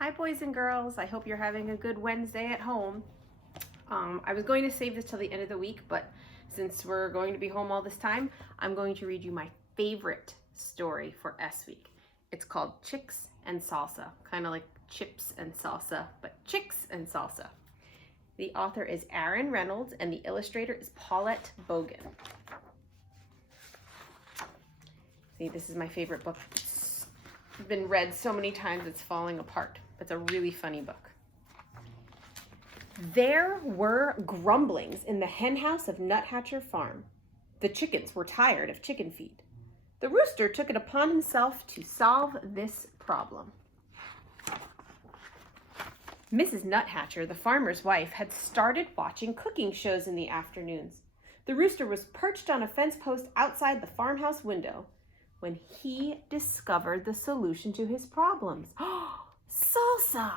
Hi boys and girls, I hope you're having a good Wednesday at home. I was going to save this till the end of the week, but since we're going to be home all this time, I'm going to read you my favorite story for S Week. It's called Chicks and Salsa, kind of like chips and salsa, but chicks and salsa. The author is Aaron Reynolds and the illustrator is Paulette Bogan. See, this is my favorite book. It's been read so many times it's falling apart. It's a really funny book. There were grumblings in the hen house of Nuthatcher Farm. The chickens were tired of chicken feed. The rooster took it upon himself to solve this problem. Mrs. Nuthatcher, the farmer's wife, had started watching cooking shows in the afternoons. The rooster was perched on a fence post outside the farmhouse window when he discovered the solution to his problems. Salsa!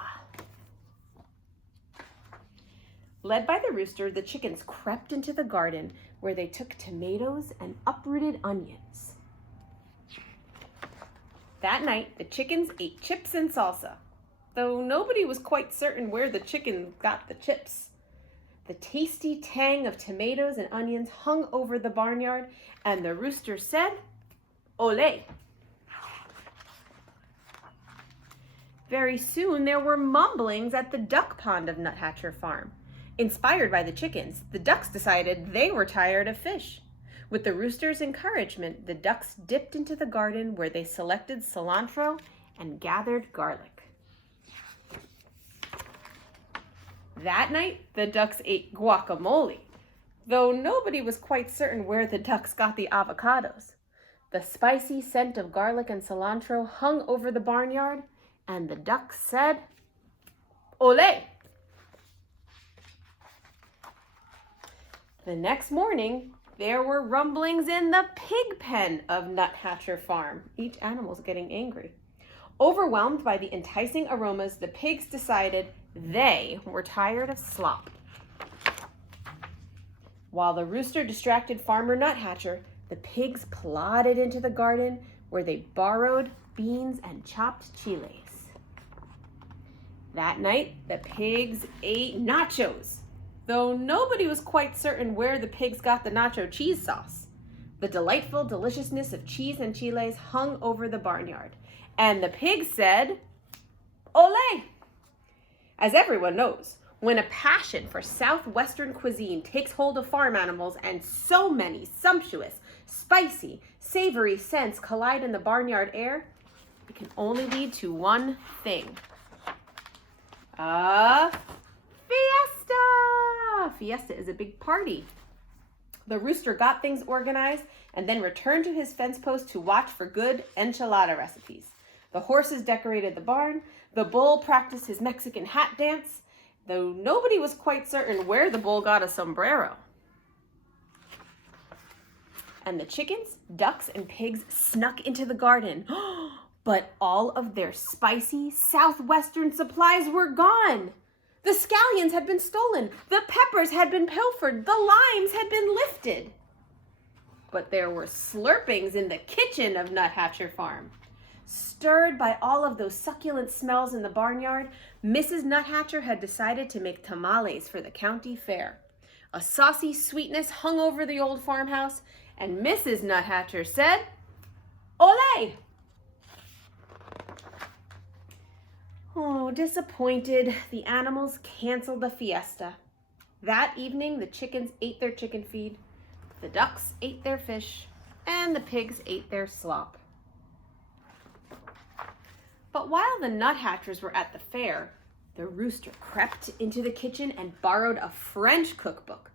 Led by the rooster, the chickens crept into the garden where they took tomatoes and uprooted onions. That night, the chickens ate chips and salsa, though nobody was quite certain where the chicken got the chips. The tasty tang of tomatoes and onions hung over the barnyard, and the rooster said, "Olé!" Very soon there were mumblings at the duck pond of Nuthatcher Farm. Inspired by the chickens, the ducks decided they were tired of fish. With the rooster's encouragement, the ducks dipped into the garden where they selected cilantro and gathered garlic. That night, the ducks ate guacamole, though nobody was quite certain where the ducks got the avocados. The spicy scent of garlic and cilantro hung over the barnyard, and the ducks said, "Olé!" The next morning, there were rumblings in the pig pen of Nuthatcher Farm. Each animal's getting angry. Overwhelmed by the enticing aromas, the pigs decided they were tired of slop. While the rooster distracted Farmer Nuthatcher, the pigs plodded into the garden where they borrowed beans and chopped chiles. That night, the pigs ate nachos, though nobody was quite certain where the pigs got the nacho cheese sauce. The delightful deliciousness of cheese and chiles hung over the barnyard, and the pigs said, "Olé!" As everyone knows, when a passion for southwestern cuisine takes hold of farm animals and so many sumptuous, spicy, savory scents collide in the barnyard air, it can only lead to one thing. A fiesta! Fiesta is a big party. The rooster got things organized and then returned to his fence post to watch for good enchilada recipes. The horses decorated the barn. The bull practiced his Mexican hat dance, though nobody was quite certain where the bull got a sombrero. And the chickens, ducks, and pigs snuck into the garden. But all of their spicy southwestern supplies were gone. The scallions had been stolen. The peppers had been pilfered. The limes had been lifted. But there were slurpings in the kitchen of Nuthatcher Farm. Stirred by all of those succulent smells in the barnyard, Mrs. Nuthatcher had decided to make tamales for the county fair. A saucy sweetness hung over the old farmhouse, and Mrs. Nuthatcher said, "Olé!" Oh, disappointed, the animals canceled the fiesta. That evening, the chickens ate their chicken feed, the ducks ate their fish, and the pigs ate their slop. But while the Nuthatchers were at the fair, the rooster crept into the kitchen and borrowed a French cookbook.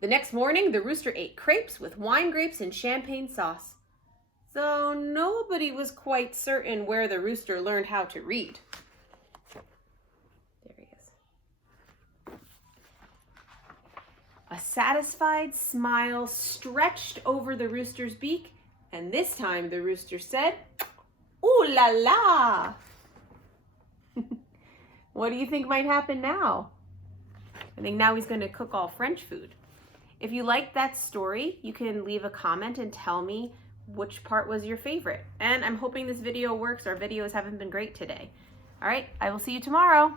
The next morning, the rooster ate crepes with wine grapes and champagne sauce, though nobody was quite certain where the rooster learned how to read. There he is. A satisfied smile stretched over the rooster's beak, and this time the rooster said, "Ooh la la!" What do you think might happen now? I think now he's going to cook all French food. If you liked that story, you can leave a comment and tell me which part was your favorite. And I'm hoping this video works. Our videos haven't been great today. All right, I will see you tomorrow.